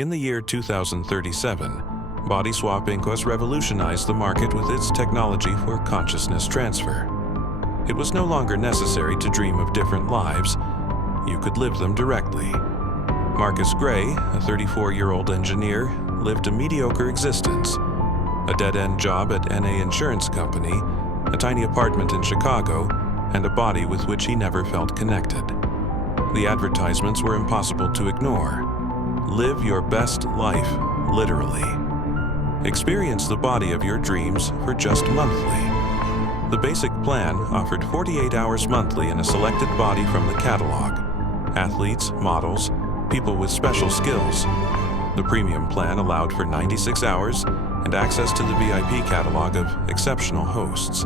In the year 2037, Body Swap Inc. was revolutionized the market with its technology for consciousness transfer. It was no longer necessary to dream of different lives. You could live them directly. Marcus Gray, a 34-year-old engineer, lived a mediocre existence. A dead-end job at NA Insurance Company, a tiny apartment in Chicago, and a body with which he never felt connected. The advertisements were impossible to ignore. Live your best life, literally. Experience the body of your dreams for just monthly. The basic plan offered 48 hours monthly in a selected body from the catalog. Athletes, models, people with special skills. The premium plan allowed for 96 hours and access to the VIP catalog of exceptional hosts.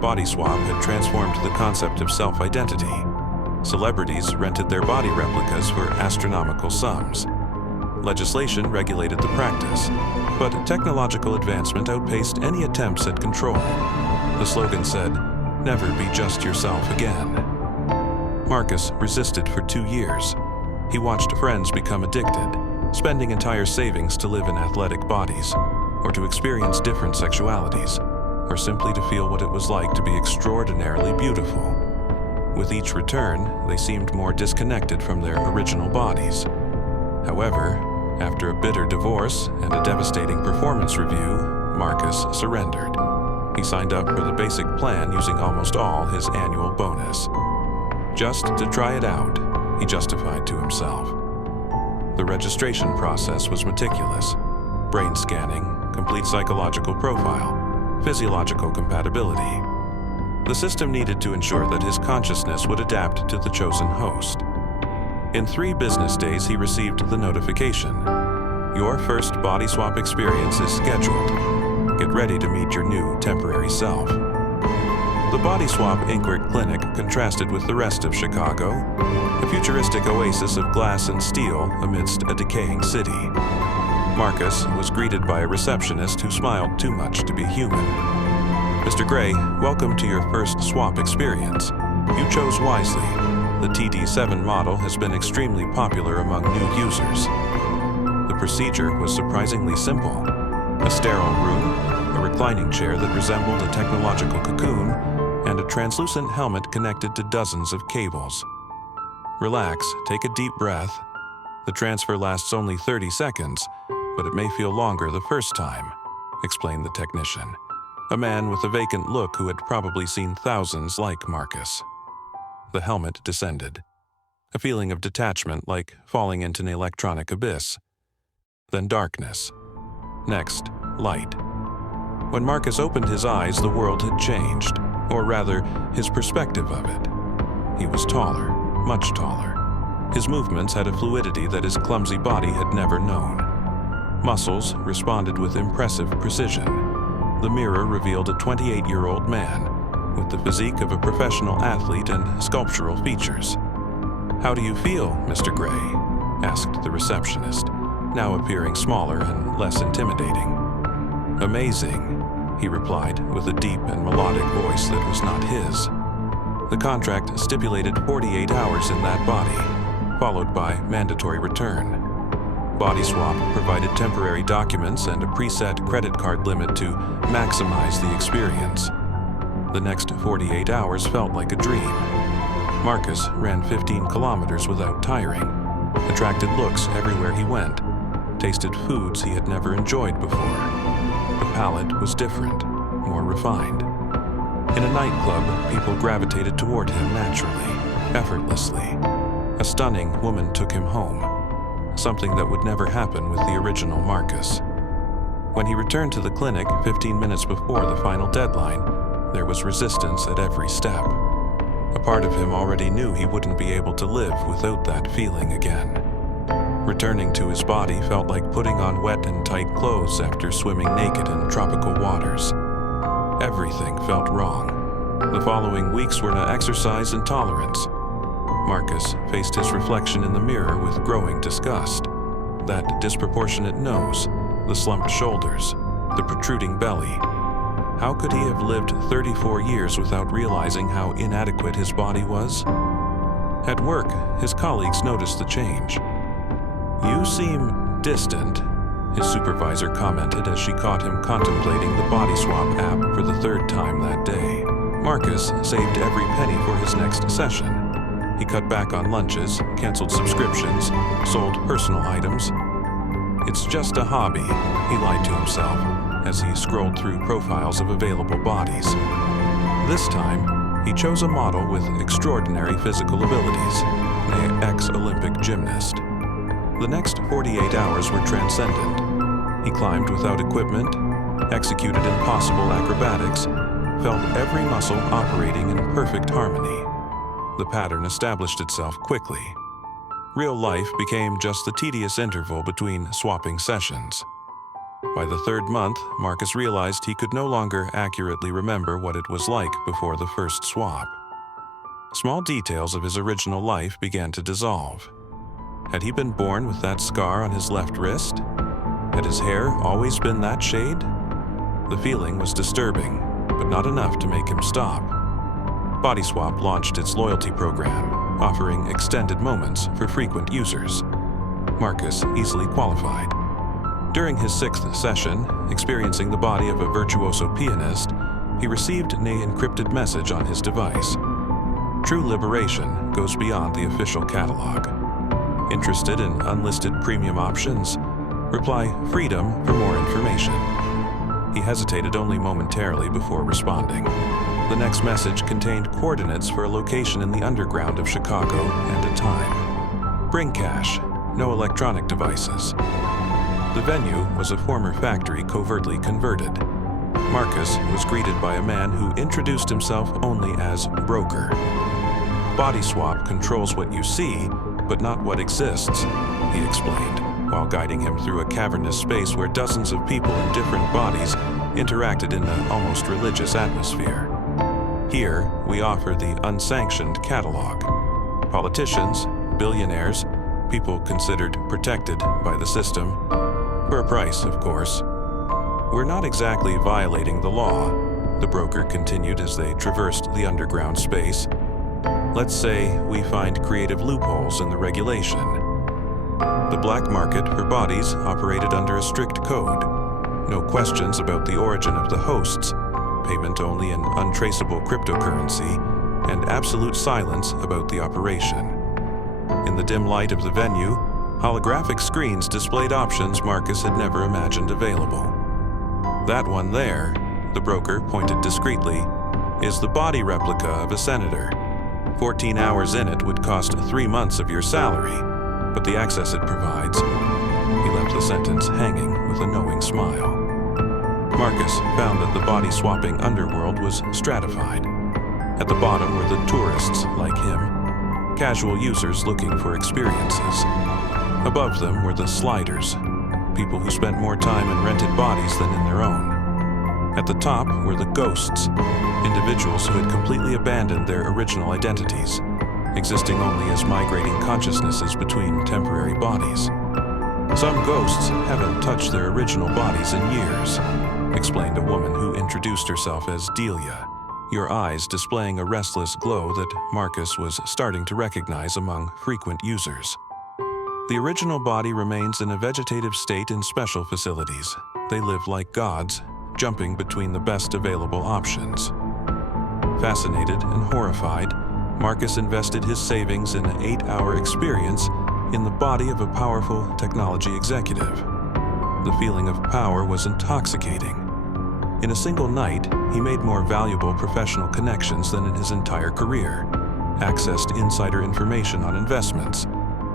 Body Swap had transformed the concept of self-identity. Celebrities rented their body replicas for astronomical sums. Legislation regulated the practice, but technological advancement outpaced any attempts at control. The slogan said, "Never be just yourself again." Marcus resisted for 2 years. He watched friends become addicted, spending entire savings to live in athletic bodies, or to experience different sexualities, or simply to feel what it was like to be extraordinarily beautiful. With each return, they seemed more disconnected from their original bodies. However, after a bitter divorce and a devastating performance review, Marcus surrendered. He signed up for the basic plan using almost all his annual bonus. Just to try it out, he justified to himself. The registration process was meticulous. Brain scanning, complete psychological profile, physiological compatibility. The system needed to ensure that his consciousness would adapt to the chosen host. In 3 business days, he received the notification. Your first body swap experience is scheduled. Get ready to meet your new temporary self. The Body Swap Inc. clinic contrasted with the rest of Chicago, a futuristic oasis of glass and steel amidst a decaying city. Marcus was greeted by a receptionist who smiled too much to be human. "Mr. Gray, welcome to your first swap experience. You chose wisely. The TD7 model has been extremely popular among new users." The procedure was surprisingly simple. A sterile room, a reclining chair that resembled a technological cocoon, and a translucent helmet connected to dozens of cables. Relax, take a deep breath. The transfer lasts only 30 seconds, but it may feel longer the first time, explained the technician, a man with a vacant look who had probably seen thousands like Marcus. The helmet descended, a feeling of detachment like falling into an electronic abyss. Then darkness. Next, light. When Marcus opened his eyes, the world had changed, or rather, his perspective of it. He was taller, much taller. His movements had a fluidity that his clumsy body had never known. Muscles responded with impressive precision. The mirror revealed a 28-year-old man, with the physique of a professional athlete and sculptural features. "How do you feel, Mr. Gray?" asked the receptionist, now appearing smaller and less intimidating. "Amazing," he replied with a deep and melodic voice that was not his. The contract stipulated 48 hours in that body, followed by mandatory return. Body Swap provided temporary documents and a preset credit card limit to maximize the experience. The next 48 hours felt like a dream. Marcus ran 15 kilometers without tiring, attracted looks everywhere he went, tasted foods he had never enjoyed before. The palate was different, more refined. In a nightclub, people gravitated toward him naturally, effortlessly. A stunning woman took him home, something that would never happen with the original Marcus. When he returned to the clinic 15 minutes before the final deadline, there was resistance at every step. A part of him already knew he wouldn't be able to live without that feeling again. Returning to his body felt like putting on wet and tight clothes after swimming naked in tropical waters. Everything felt wrong. The following weeks were an exercise in tolerance. Marcus faced his reflection in the mirror with growing disgust. That disproportionate nose, the slumped shoulders, the protruding belly. How could he have lived 34 years without realizing how inadequate his body was? At work, his colleagues noticed the change. "You seem distant," his supervisor commented as she caught him contemplating the body swap app for the third time that day. Marcus saved every penny for his next session. He cut back on lunches, canceled subscriptions, sold personal items. "It's just a hobby," he lied to himself as he scrolled through profiles of available bodies. This time, he chose a model with extraordinary physical abilities, an ex-Olympic gymnast. The next 48 hours were transcendent. He climbed without equipment, executed impossible acrobatics, felt every muscle operating in perfect harmony. The pattern established itself quickly. Real life became just the tedious interval between swapping sessions. By the third month, Marcus realized he could no longer accurately remember what it was like before the first swap. Small details of his original life began to dissolve. Had he been born with that scar on his left wrist? Had his hair always been that shade? The feeling was disturbing, but not enough to make him stop. BodySwap launched its loyalty program, offering extended moments for frequent users. Marcus easily qualified. During his 6th session, experiencing the body of a virtuoso pianist, he received an encrypted message on his device. True liberation goes beyond the official catalog. Interested in unlisted premium options? Reply "Freedom" for more information. He hesitated only momentarily before responding. The next message contained coordinates for a location in the underground of Chicago and a time. Bring cash, no electronic devices. The venue was a former factory covertly converted. Marcus was greeted by a man who introduced himself only as Broker. BodySwap controls what you see, but not what exists, he explained, while guiding him through a cavernous space where dozens of people in different bodies interacted in an almost religious atmosphere. Here, we offer the unsanctioned catalog. Politicians, billionaires, people considered protected by the system, for a price, of course. We're not exactly violating the law, the broker continued as they traversed the underground space. Let's say we find creative loopholes in the regulation. The black market for bodies operated under a strict code. No questions about the origin of the hosts, payment only in untraceable cryptocurrency, and absolute silence about the operation. In the dim light of the venue, holographic screens displayed options Marcus had never imagined available. That one there, the broker pointed discreetly, is the body replica of a senator. 14 hours in it would cost 3 months of your salary, but the access it provides. He left the sentence hanging with a knowing smile. Marcus found that the body-swapping underworld was stratified. At the bottom were the tourists like him, casual users looking for experiences. Above them were the sliders, people who spent more time in rented bodies than in their own. At the top were the ghosts, individuals who had completely abandoned their original identities, existing only as migrating consciousnesses between temporary bodies. Some ghosts haven't touched their original bodies in years, explained a woman who introduced herself as Delia, your eyes displaying a restless glow that Marcus was starting to recognize among frequent users. The original body remains in a vegetative state in special facilities. They live like gods, jumping between the best available options. Fascinated and horrified, Marcus invested his savings in an 8-hour experience in the body of a powerful technology executive. The feeling of power was intoxicating. In a single night, he made more valuable professional connections than in his entire career, accessed insider information on investments,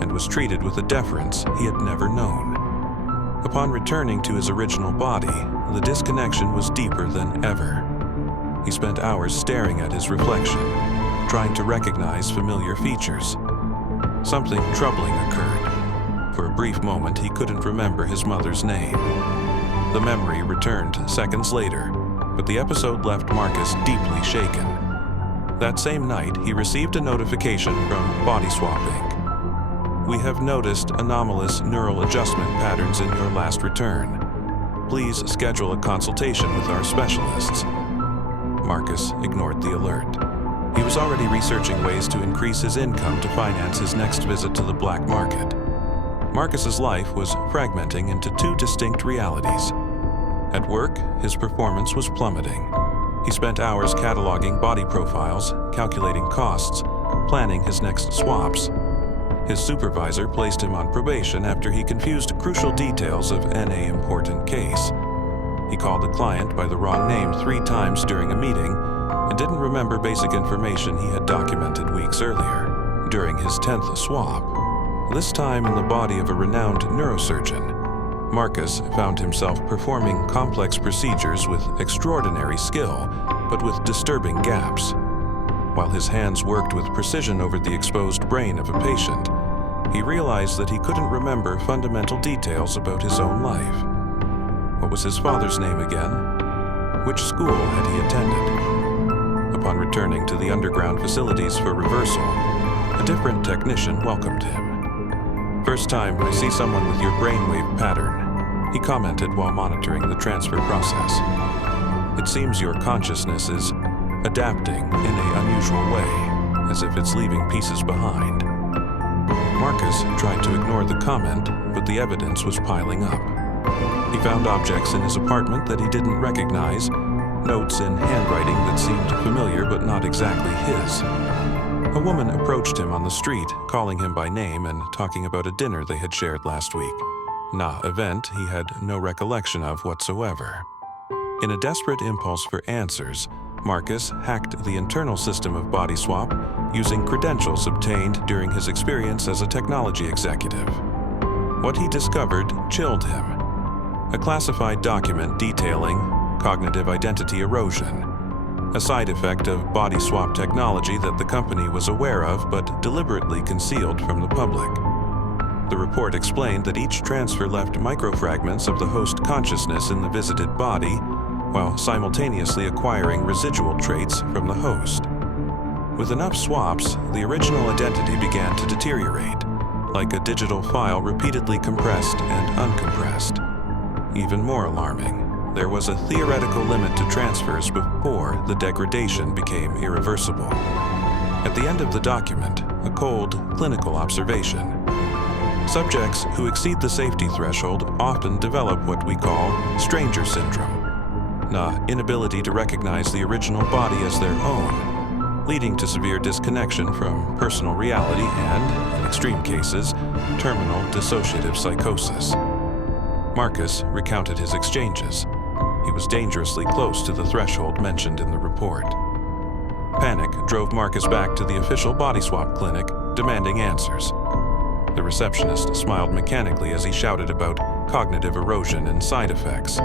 and was treated with a deference he had never known. Upon returning to his original body, the disconnection was deeper than ever. He spent hours staring at his reflection, trying to recognize familiar features. Something troubling occurred. For a brief moment, he couldn't remember his mother's name. The memory returned seconds later, but the episode left Marcus deeply shaken. That same night, he received a notification from BodySwap Inc. We have noticed anomalous neural adjustment patterns in your last return. Please schedule a consultation with our specialists. Marcus ignored the alert. He was already researching ways to increase his income to finance his next visit to the black market. Marcus's life was fragmenting into two distinct realities. At work, his performance was plummeting. He spent hours cataloging body profiles, calculating costs, planning his next swaps. His supervisor placed him on probation after he confused crucial details of an important case. He called the client by the wrong name 3 times during a meeting and didn't remember basic information he had documented weeks earlier. During his 10th swap, this time in the body of a renowned neurosurgeon, Marcus found himself performing complex procedures with extraordinary skill, but with disturbing gaps. While his hands worked with precision over the exposed brain of a patient, he realized that he couldn't remember fundamental details about his own life. What was his father's name again? Which school had he attended? Upon returning to the underground facilities for reversal, a different technician welcomed him. "First time I see someone with your brainwave pattern," he commented while monitoring the transfer process. "It seems your consciousness is adapting in an unusual way, as if it's leaving pieces behind." Marcus tried to ignore the comment, but the evidence was piling up. He found objects in his apartment that he didn't recognize, notes in handwriting that seemed familiar but not exactly his. A woman approached him on the street, calling him by name and talking about a dinner they had shared last week. An event he had no recollection of whatsoever. In a desperate impulse for answers, Marcus hacked the internal system of BodySwap using credentials obtained during his experience as a technology executive. What he discovered chilled him. A classified document detailing cognitive identity erosion, a side effect of BodySwap technology that the company was aware of but deliberately concealed from the public. The report explained that each transfer left microfragments of the host consciousness in the visited body, while simultaneously acquiring residual traits from the host. With enough swaps, the original identity began to deteriorate, like a digital file repeatedly compressed and uncompressed. Even more alarming, there was a theoretical limit to transfers before the degradation became irreversible. At the end of the document, a cold, clinical observation. Subjects who exceed the safety threshold often develop what we call stranger syndrome, an inability to recognize the original body as their own, leading to severe disconnection from personal reality and, in extreme cases, terminal dissociative psychosis. Marcus recounted his exchanges. He was dangerously close to the threshold mentioned in the report. Panic drove Marcus back to the official BodySwap clinic, demanding answers. The receptionist smiled mechanically as he shouted about cognitive erosion and side effects.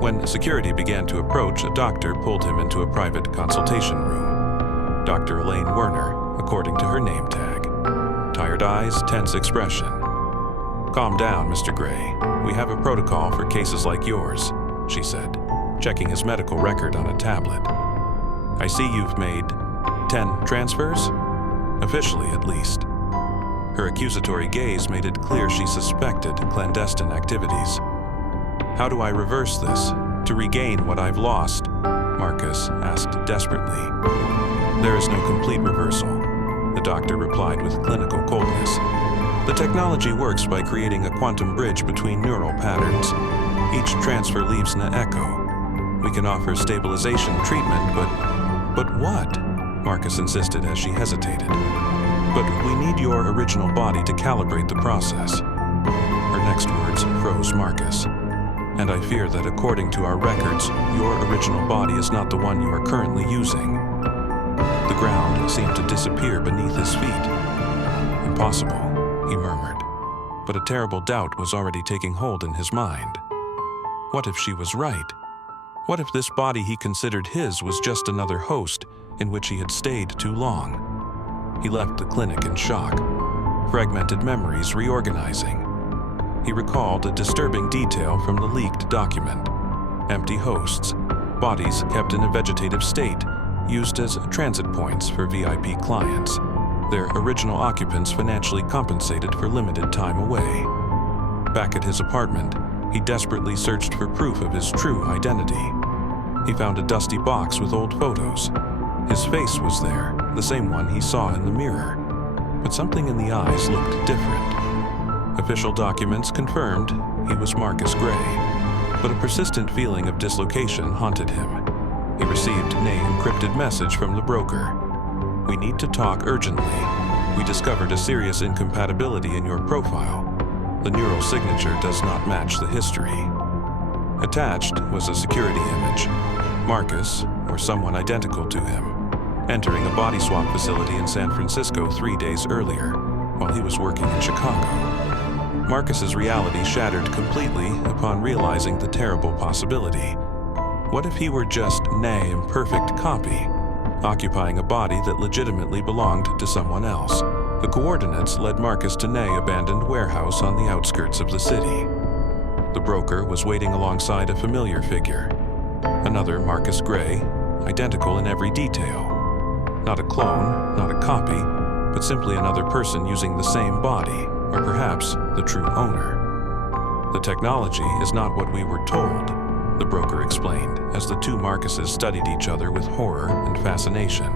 When security began to approach, a doctor pulled him into a private consultation room. Dr. Elaine Werner, according to her name tag. Tired eyes, tense expression. "Calm down, Mr. Gray. We have a protocol for cases like yours," she said, checking his medical record on a tablet. "I see you've made 10 transfers? Officially, at least." Her accusatory gaze made it clear she suspected clandestine activities. "How do I reverse this, to regain what I've lost?" Marcus asked desperately. "There is no complete reversal," the doctor replied with clinical coldness. "The technology works by creating a quantum bridge between neural patterns. Each transfer leaves an echo. We can offer stabilization treatment, but what?" Marcus insisted as she hesitated. "But we need your original body to calibrate the process." Her next words froze Marcus. "And I fear that according to our records, your original body is not the one you are currently using." The ground seemed to disappear beneath his feet. "Impossible," he murmured. But a terrible doubt was already taking hold in his mind. What if she was right? What if this body he considered his was just another host in which he had stayed too long? He left the clinic in shock, fragmented memories reorganizing. He recalled a disturbing detail from the leaked document. Empty hosts, bodies kept in a vegetative state, used as transit points for VIP clients. Their original occupants financially compensated for limited time away. Back at his apartment, he desperately searched for proof of his true identity. He found a dusty box with old photos. His face was there, the same one he saw in the mirror. But something in the eyes looked different. Official documents confirmed he was Marcus Gray, but a persistent feeling of dislocation haunted him. He received an encrypted message from the broker. "We need to talk urgently. We discovered a serious incompatibility in your profile. The neural signature does not match the history." Attached was a security image. Marcus, or someone identical to him, entering a body swap facility in San Francisco 3 days earlier, while he was working in Chicago. Marcus's reality shattered completely upon realizing the terrible possibility. What if he were just an imperfect copy, occupying a body that legitimately belonged to someone else? The coordinates led Marcus to an abandoned warehouse on the outskirts of the city. The broker was waiting alongside a familiar figure. Another Marcus Gray, identical in every detail. Not a clone, not a copy, but simply another person using the same body, or perhaps the true owner. "The technology is not what we were told," the broker explained as the two Marcuses studied each other with horror and fascination.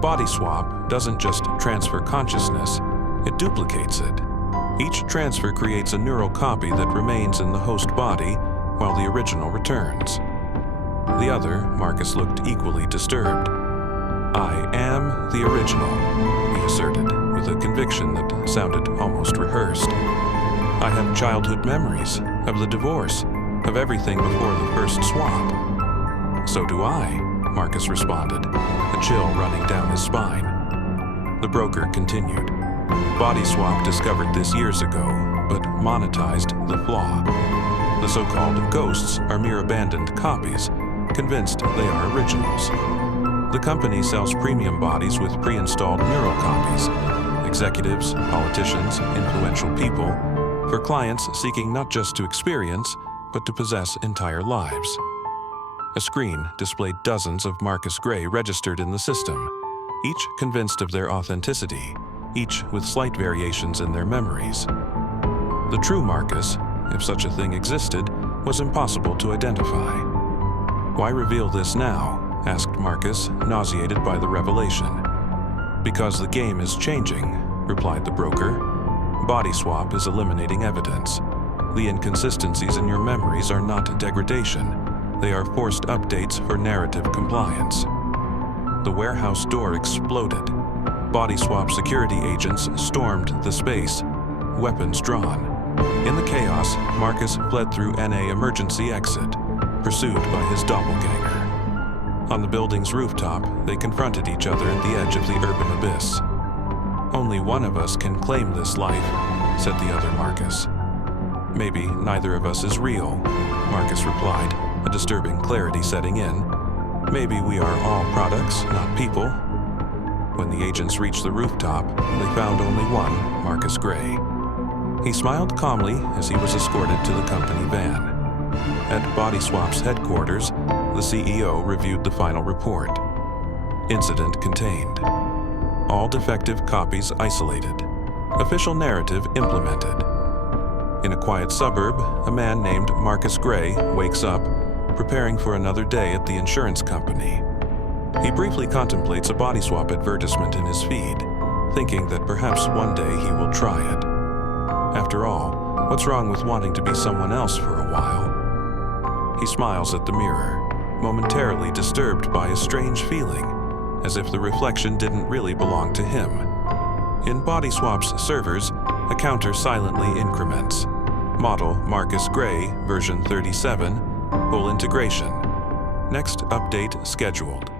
"Body swap doesn't just transfer consciousness, it duplicates it. Each transfer creates a neural copy that remains in the host body while the original returns." The other Marcus looked equally disturbed. "I am the original," he asserted, with a conviction that sounded almost rehearsed. "I have childhood memories of the divorce, of everything before the first swap." "So do I," Marcus responded, a chill running down his spine. The broker continued. "Body swap discovered this years ago, but monetized the flaw. The so-called ghosts are mere abandoned copies, convinced they are originals. The company sells premium bodies with pre-installed neural copies, executives, politicians, influential people, for clients seeking not just to experience, but to possess entire lives." A screen displayed dozens of Marcus Gray registered in the system, each convinced of their authenticity, each with slight variations in their memories. The true Marcus, if such a thing existed, was impossible to identify. "Why reveal this now?" asked Marcus, nauseated by the revelation. "Because the game is changing," replied the broker. "Body swap is eliminating evidence. The inconsistencies in your memories are not degradation. They are forced updates for narrative compliance." The warehouse door exploded. Body swap security agents stormed the space, weapons drawn. In the chaos, Marcus fled through NA emergency exit, pursued by his doppelganger. On the building's rooftop, they confronted each other at the edge of the urban abyss. "Only one of us can claim this life," said the other Marcus. "Maybe neither of us is real," Marcus replied, a disturbing clarity setting in. "Maybe we are all products, not people." When the agents reached the rooftop, they found only one Marcus Gray. He smiled calmly as he was escorted to the company van. At Body Swap's headquarters, the CEO reviewed the final report. Incident contained. All defective copies isolated. Official narrative implemented. In a quiet suburb, a man named Marcus Gray wakes up, preparing for another day at the insurance company. He briefly contemplates a body swap advertisement in his feed, thinking that perhaps one day he will try it. After all, what's wrong with wanting to be someone else for a while? He smiles at the mirror, momentarily disturbed by a strange feeling, as if the reflection didn't really belong to him. In Body Swap's servers, a counter silently increments. Model Marcus Gray, version 37, full integration. Next update scheduled.